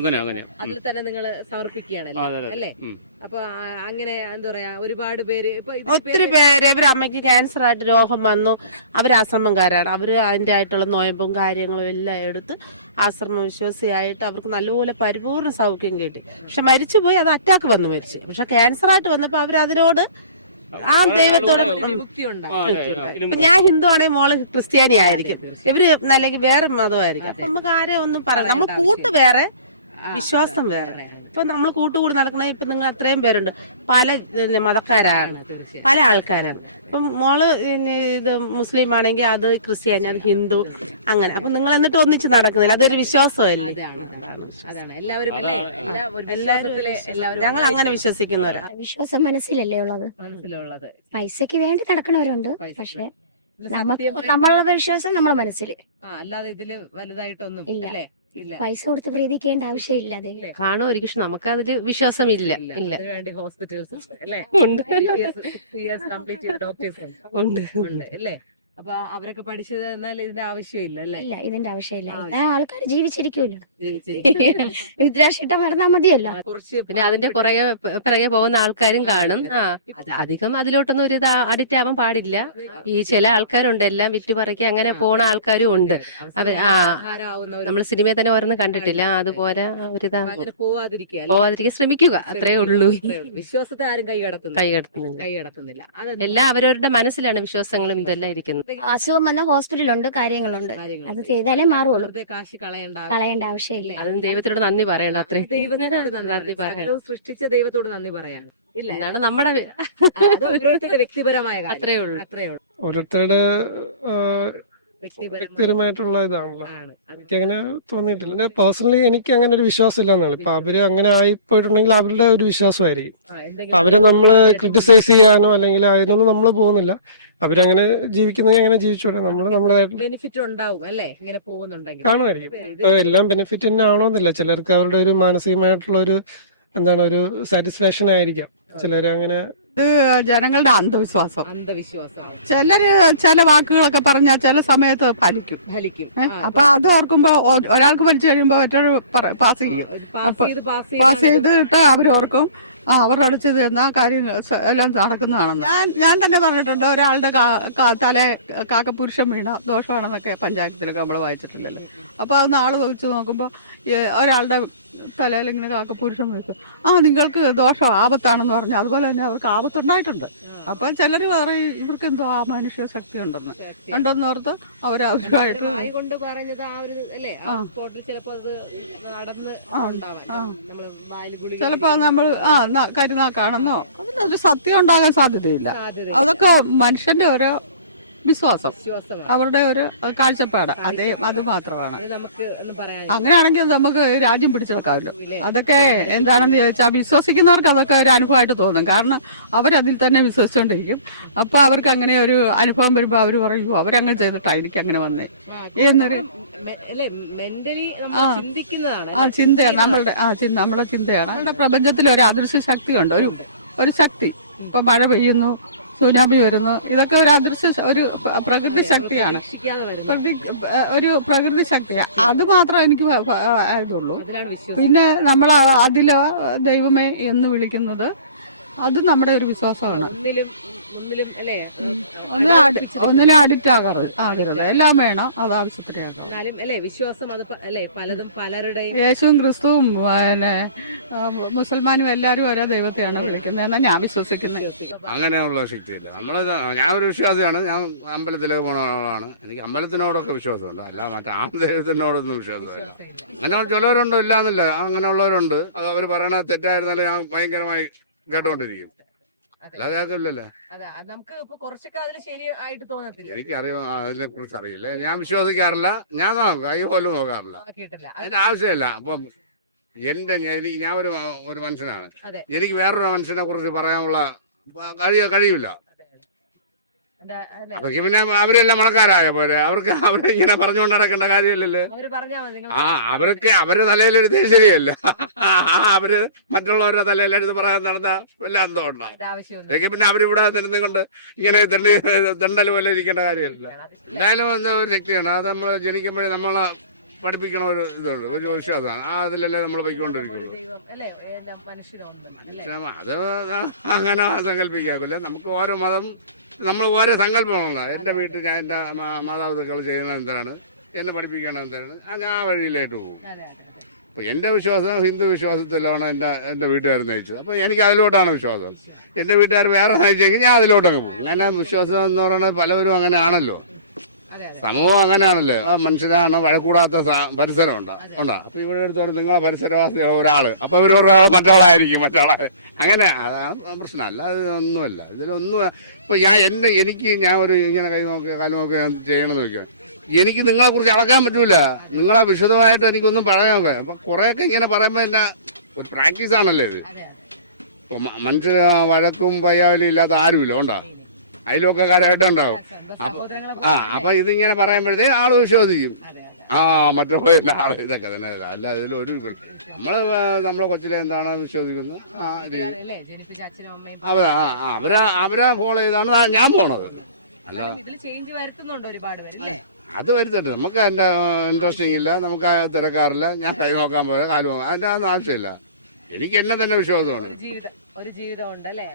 അങ്ങനെ അതിൽ തന്നെ നിങ്ങൾ സമർപ്പിക്കുകയാണല്ലോ അല്ലേ? അപ്പൊ അങ്ങനെ എന്താ പറയാ, ഒരുപാട് പേര് ഇപ്പൊ ഒത്തിരി പേര് ഇവര് അമ്മയ്ക്ക് ക്യാൻസർ ആയിട്ട് രോഗം വന്നു, അവര് ആശ്രമക്കാരാണ്. അവര് അതിന്റെ ആയിട്ടുള്ള നോയമ്പും കാര്യങ്ങളും എല്ലാം എടുത്ത് ആശ്രമ വിശ്വാസിയായിട്ട് അവർക്ക് നല്ലപോലെ പരിപൂർണ്ണ സൗഖ്യം കിട്ടി. പക്ഷെ മരിച്ചുപോയി, അത് അറ്റാക്ക് വന്ന് മരിച്ചു. പക്ഷെ ക്യാൻസർ ആയിട്ട് വന്നപ്പോ അവരതിനോട് ആ ദൈവത്തോട് ഞാൻ ഹിന്ദു ആണെങ്കിൽ മോള് ക്രിസ്ത്യാനി ആയിരിക്കും, ഇവര് അല്ലെങ്കിൽ വേറെ മതമായിരിക്കും. ഇപ്പൊ കാര്യം ഒന്നും പറയാം, നമ്മൾ വേറെ വിശ്വാസം വേറെ. ഇപ്പൊ നമ്മൾ കൂട്ടുകൂടി നടക്കണ ഇപ്പൊ നിങ്ങൾ അത്രയും പേരുണ്ട്, പല മതക്കാരാണ്, പല ആൾക്കാരാണ്. ഇപ്പം മോള് ഇത് മുസ്ലിം ആണെങ്കിൽ അത് ക്രിസ്ത്യാനി, അത് ഹിന്ദു, അങ്ങനെ. അപ്പൊ നിങ്ങൾ എന്നിട്ട് ഒന്നിച്ച് നടക്കുന്നില്ല, അതൊരു വിശ്വാസമല്ലേ? അതാണ് എല്ലാവരും ഞങ്ങൾ അങ്ങനെ വിശ്വസിക്കുന്നവരാ. വിശ്വാസം മനസ്സിലല്ലേ ഉള്ളത്, മനസ്സിലുള്ളത്. പൈസക്ക് വേണ്ടി നടക്കണവരുണ്ട്, പക്ഷെ നമ്മളുടെ വിശ്വാസം നമ്മളെ മനസ്സിൽ. അല്ലാതെ ഇതില് വലുതായിട്ടൊന്നും ഇല്ല. അല്ലേ? ഇല്ല. പൈസ കൊടുത്ത് പ്രീതിക്കേണ്ട ആവശ്യമില്ല. അതെ, കാണുമായിരിക്കും, പക്ഷെ നമുക്ക് അതില് വിശ്വാസമില്ല. ഇല്ല, അതിനുവേണ്ടി ഹോസ്പിറ്റൽസ് അല്ലേ, ഉണ്ട്, കംപ്ലീറ്റ് ചെയ്ത ഡോക്ടേഴ്സ് ഉണ്ട്. ഉണ്ട് അല്ലേ? അപ്പൊ അവരൊക്കെ പഠിച്ചത് എന്നാൽ ഇതിന്റെ ആവശ്യമില്ല അല്ലേ? ഇല്ല, ഇതിന്റെ ആവശ്യമില്ല. ആൾക്കാർ ജീവിച്ചിരിക്കൂല്ലോ, രുദ്രാക്ഷിട്ടം നടന്നാ മതിയല്ലോ. കുറച്ച് പിന്നെ അതിന്റെ പിറകെ പോകുന്ന ആൾക്കാരും കാണും. അധികം അതിലോട്ടൊന്നും ഒരു അഡിക്റ്റ് ആവാൻ പാടില്ല. ഈ ചില ആൾക്കാരുണ്ട് എല്ലാം വിറ്റുപറക്കി അങ്ങനെ പോണ ആൾക്കാരും ഉണ്ട്. നമ്മൾ സിനിമയിൽ തന്നെ ഓരോന്ന് കണ്ടിട്ടില്ല, അതുപോലെ ഒരിതാ പോവാതിരിക്കാൻ ശ്രമിക്കുക, അത്രേ ഉള്ളൂ. വിശ്വാസത്തെ ആരും കൈകടത്തുന്നില്ല. എല്ലാം അവരവരുടെ മനസ്സിലാണ് വിശ്വാസങ്ങളും ഇതെല്ലാം ഇരിക്കുന്നത്. അസുഖം വന്ന ഹോസ്പിറ്റലുണ്ട്, കാര്യങ്ങളുണ്ട്. അത് ചെയ്താലേ മാറുള്ളൂ, കാശ് കളയേണ്ട ആവശ്യമില്ല. അതും ദൈവത്തിനോട് നന്ദി പറയണ്ട, അത്രയും നന്ദി പറയണം. സൃഷ്ടിച്ച ദൈവത്തോട് നന്ദി പറയാൻ ഇല്ല, എന്നാണ് നമ്മുടെ ഓരോരുത്തരുടെ വ്യക്തിപരമായ കാര്യം. അത്രേ ഉള്ളൂ. ഓരോരുത്തരുടെ വ്യക്തിപരമായ വ്യക്തിപരമായിട്ടുള്ള ഇതാണല്ലോ. ആണ്. എനിക്ക് അങ്ങനെ തോന്നിയിട്ടില്ല. പേഴ്സണലി എനിക്ക് അങ്ങനെ ഒരു വിശ്വാസം ഇല്ലാന്നാണ്. ഇപ്പൊ അവര് അങ്ങനെ ആയിപ്പോയിട്ടുണ്ടെങ്കിൽ അവരുടെ ഒരു വിശ്വാസമായിരിക്കും. എന്തെങ്കിലും അവരെ നമ്മള് ക്രിട്ടിസൈസ് ചെയ്യാനോ അല്ലെങ്കിൽ അതിനൊന്നും നമ്മൾ പോകുന്നില്ല. അവരങ്ങനെ ജീവിക്കുന്നെങ്കിൽ അങ്ങനെ ജീവിച്ചോട്ടെ. നമ്മള് നമ്മുടേതായിട്ട് ബെനിഫിറ്റ് ഉണ്ടാവും അല്ലേ, ഇങ്ങനെ പോകുന്നുണ്ടെങ്കിൽ കാണുമായിരിക്കും. ഇപ്പൊ എല്ലാം ബെനിഫിറ്റ് തന്നെ ആവണമെന്നില്ല. ചിലർക്ക് അവരുടെ ഒരു മാനസികമായിട്ടുള്ള ഒരു ഒരു സാറ്റിസ്ഫാക്ഷൻ ആയിരിക്കാം. ചിലര് അങ്ങനെ ജനങ്ങളുടെ അന്ധവിശ്വാസം. അന്ധവിശ്വാസമാണ്. ചില വാക്കുകളൊക്കെ പറഞ്ഞാൽ ചില സമയത്ത് ഫലിക്കും. അപ്പൊ അത് ഓർക്കുമ്പോ ഒരാൾക്ക് ഫലിച്ചു കഴിയുമ്പോ മറ്റൊരു പാസ് ചെയ്തിട്ട് അവരോർക്കും അവരുടെ അടുത്ത് ചെന്ന കാര്യങ്ങൾ എല്ലാം നടക്കുന്നതാണെന്ന്. ഞാൻ തന്നെ പറഞ്ഞിട്ടുണ്ട്, ഒരാളുടെ തല കാക്കപുരുഷൻ വീണ ദോഷമാണെന്നൊക്കെ പഞ്ചായത്തിലൊക്കെ നമ്മൾ വായിച്ചിട്ടുണ്ടല്ലോ. അപ്പൊ അത് നാള് വെച്ച് നോക്കുമ്പോ ഒരാളുടെ തലയിൽ ഇങ്ങനെ കാക്കപുരുഷം വീഴ്ത്തും, നിങ്ങൾക്ക് ദോഷം ആപത്താണെന്ന് പറഞ്ഞു. അതുപോലെ തന്നെ അവർക്ക് ആപത്തുണ്ടായിട്ടുണ്ട്. അപ്പൊ ചിലര് പറയും ഇവർക്ക് എന്തോ ആ മനുഷ്യ ശക്തി ഉണ്ടെന്ന് ഓർത്ത് അവരവരുമായിട്ട് കൊണ്ട് പറഞ്ഞത് ആ ഒരു അല്ലേ, സ്പോട്ടിൽ ചിലപ്പോ അത് നടന്ന് ഉണ്ടാവാൻ ചിലപ്പോ നമ്മൾ കരുനാക്കാണെന്നോ ഒരു സത്യം ഉണ്ടാകാൻ സാധ്യതയില്ല. ഇതൊക്കെ മനുഷ്യന്റെ ഓരോ വിശ്വാസം, അവരുടെ ഒരു കാഴ്ചപ്പാട്, അത് മാത്രമാണ്. അങ്ങനെയാണെങ്കിൽ നമുക്ക് രാജ്യം പിടിച്ചെടുക്കാമല്ലോ. അതൊക്കെ എന്താണെന്ന് ചോദിച്ചാൽ വിശ്വസിക്കുന്നവർക്ക് അതൊക്കെ ഒരു അനുഭവമായിട്ട് തോന്നും. കാരണം അവരതിൽ തന്നെ വിശ്വസിച്ചുകൊണ്ടിരിക്കും. അപ്പൊ അവർക്ക് അങ്ങനെ ഒരു അനുഭവം വരുമ്പോ അവര് പറയൂ അവരങ്ങനെ ചെയ്തിട്ടാ എനിക്ക് അങ്ങനെ വന്നേ എന്നൊരു ചിന്തയാണ്. നമ്മളെ ചിന്തയാണ്. അവരുടെ പ്രപഞ്ചത്തിൽ ഒരു അദൃശ്യ ശക്തിയുണ്ട്, ഒരു ശക്തി. ഇപ്പൊ മഴ പെയ്യുന്നു, സുനാമി വരുന്നു, ഇതൊക്കെ ഒരു അദൃശ്യ ഒരു പ്രകൃതി ശക്തിയാണ്, ഒരു പ്രകൃതി ശക്തിയാണ്. അത് മാത്രം എനിക്ക് ആയതുള്ളൂ. പിന്നെ നമ്മൾ അതില് ദൈവമേ എന്ന് വിളിക്കുന്നത് അത് നമ്മുടെ ഒരു വിശ്വാസമാണ്. ഒന്നിലും അല്ലേ ഒന്നിനും അഡിക്റ്റ് ആകരുത് എല്ലാം വേണം അത് ആവശ്യത്തിനാകാം. എന്നാലും അല്ലേ വിശ്വാസം അത് അല്ലേ പലതും പലരുടെയും യേശുവും ക്രിസ്തുവും പിന്നെ മുസൽമാനും എല്ലാരും ഓരോ ദൈവത്തെയാണ് വിളിക്കുന്നത് എന്നാ ഞാൻ വിശ്വസിക്കുന്നത്. അങ്ങനെയുള്ള ശക്തിയില്ല. ഞാൻ ഒരു വിശ്വാസിയാണ്. ഞാൻ അമ്പലത്തിലേക്ക് പോണ ആളാണ്. എനിക്ക് അമ്പലത്തിനോടൊക്കെ വിശ്വാസമുണ്ട്. അല്ല മറ്റേ ആ ദൈവത്തിനോടൊന്നും വിശ്വാസമില്ല. അങ്ങനെ ചിലവരുണ്ടോ ഇല്ലാന്നില്ല, അങ്ങനെയുള്ളവരുണ്ട്. അത് അവർ പറയണ തെറ്റായിരുന്നാലും ഞാൻ ഭയങ്കരമായി കേട്ടോണ്ടിരിക്കും. അല്ലാതെ കേൾക്കില്ലല്ലേ. അതെ നമുക്ക് ഇപ്പൊ കുറച്ചൊക്കെ അതിൽ ശരിയായിട്ട് തോന്നത്തില്ല. എനിക്കറിയാം, അതിനെ കുറിച്ച് അറിയില്ല. ഞാൻ വിശ്വസിക്കാറില്ല. ഞാൻ കൈ പോലും നോക്കാറില്ല. കേട്ടില്ല അതിന്റെ ആവശ്യമില്ല. അപ്പം ഞാൻ ഒരു മനുഷ്യനാണ്. അതെ. എനിക്ക് വേറൊരു മനുഷ്യനെ കുറിച്ച് പറയാനുള്ള കഴിയില്ല. അല്ലേ അതൊക്കെ പിന്നെ അവരെല്ലാം മണക്കാരായ പോലെ അവരെ ഇങ്ങനെ പറഞ്ഞുകൊണ്ട് നടക്കേണ്ട കാര്യമില്ലല്ലേ. അവര് പറഞ്ഞാ മതി നിങ്ങൾ അവരുടെ തലയിലൊരു ശരിയല്ല. അവര് മറ്റുള്ളവരുടെ തലയിലെടുത്ത് പറയാൻ നടന്ന വല്ല അന്തം ഉണ്ടാവും. ആവശ്യമൊന്നും അതൊക്കെ പിന്നെ അവരിവിടെ നിന്നുകൊണ്ട് ഇങ്ങനെ ദണ്ടൽ പോലെ ഇരിക്കേണ്ട കാര്യമില്ല. എന്തായാലും ഒരു ശക്തിയാണ്. അത് നമ്മൾ ജനിക്കുമ്പോഴേ നമ്മളെ പഠിപ്പിക്കണ ഒരു ഇതുണ്ട്, ഒരു വിശ്വാസമാണ്. അതിലല്ലേ നമ്മൾ പോയിക്കൊണ്ടിരിക്കുള്ളൂ. അല്ലേ മനുഷ്യനുണ്ട് അല്ലേ അത് അങ്ങനെ സങ്കല്പിക്കാക്കില്ല. നമുക്ക് ഓരോ മതം നമ്മൾ ഓരോ സങ്കല്പമുള്ള. എൻ്റെ വീട്ടിൽ ഞാൻ എൻ്റെ മാതാപിതാക്കൾ ചെയ്യുന്നത് എന്താണ്, എന്നെ പഠിപ്പിക്കണം എന്താണ്, ഞാൻ ആ വഴിയിലായിട്ട് പോകും. അതെ അതെ അതെ അപ്പൊ എന്റെ വിശ്വാസം ഹിന്ദു വിശ്വാസത്തിലാണ് എന്റെ വീട്ടുകാർ നയിച്ചത്. അപ്പൊ എനിക്ക് അതിലോട്ടാണ് വിശ്വാസം. എന്റെ വീട്ടുകാർ വേറെ നയിച്ചെങ്കിൽ ഞാൻ അതിലോട്ടങ്ങ് പോകും. അങ്ങനെ വിശ്വാസം എന്ന് പറയുന്നത് പലവരും അങ്ങനെ ആണല്ലോ. അതെ അതെ സമൂഹം അങ്ങനെയാണല്ലോ. ആ മനുഷ്യരാണ് വഴക്കൂടാത്ത പരിസരം ഉണ്ടാ. അപ്പൊ ഇവിടെ എടുത്തോണ്ട് നിങ്ങളെ പരിസരവാസി ഒരാള്, അപ്പൊ ഇവരൊരാളെ മറ്റാളായിരിക്കും മറ്റാളെ. അങ്ങനെ അതാണ് പ്രശ്നം. അല്ലാതെ ഒന്നുമല്ല ഇതിലൊന്നും. ഇപ്പൊ എനിക്ക് ഞാൻ ഒരു ഇങ്ങനെ കൈ നോക്കി കാല് നോക്കി ചെയ്യണമെന്ന് വെക്കാൻ എനിക്ക് നിങ്ങളെ കുറിച്ച് അളക്കാൻ പറ്റൂല. നിങ്ങളെ വിശദമായിട്ട് എനിക്കൊന്നും പറയാൻ നോക്കാം. അപ്പൊ കുറെയൊക്കെ ഇങ്ങനെ പറയുമ്പോ എന്റെ ഒരു പ്രാക്ടീസ് ആണല്ലേ ഇത്. ഇപ്പൊ മനുഷ്യന് വഴക്കും പയ്യാവലും ഇല്ലാത്ത ആരുമില്ല. ഉണ്ടാ അയൽവക്കക്കാരായിട്ടുണ്ടാവും. അപ്പൊ ഇതിങ്ങനെ പറയുമ്പോഴത്തേ ആള് വിശ്വസിക്കും. മറ്റുള്ള ആള് ഇതൊക്കെ തന്നെ. അല്ല ഇതിലൊരു നമ്മളെ കൊച്ചിലെ എന്താണ് വിശ്വസിക്കുന്നത് ആ രീതി അവരാ ഫോളോ ചെയ്താണ് ഞാൻ പോണത്. അല്ല ചേഞ്ച് വരുത്തുന്നുണ്ട് ഒരുപാട് പേര്. അത് വരുത്തട്ടെ. നമുക്ക് അതിന്റെ ഇൻട്രസ്റ്റിംഗ് ഇല്ല, നമുക്ക് തിരക്കാറില്ല. ഞാൻ കൈ നോക്കാൻ പോയ കാല് പോകാം, അതിന്റെ ഒന്നും ആവശ്യമില്ല. എനിക്ക് എന്നെ തന്നെ വിശ്വാസമാണ്. ഒരു ജീവിതം ഉണ്ട് അല്ലേ.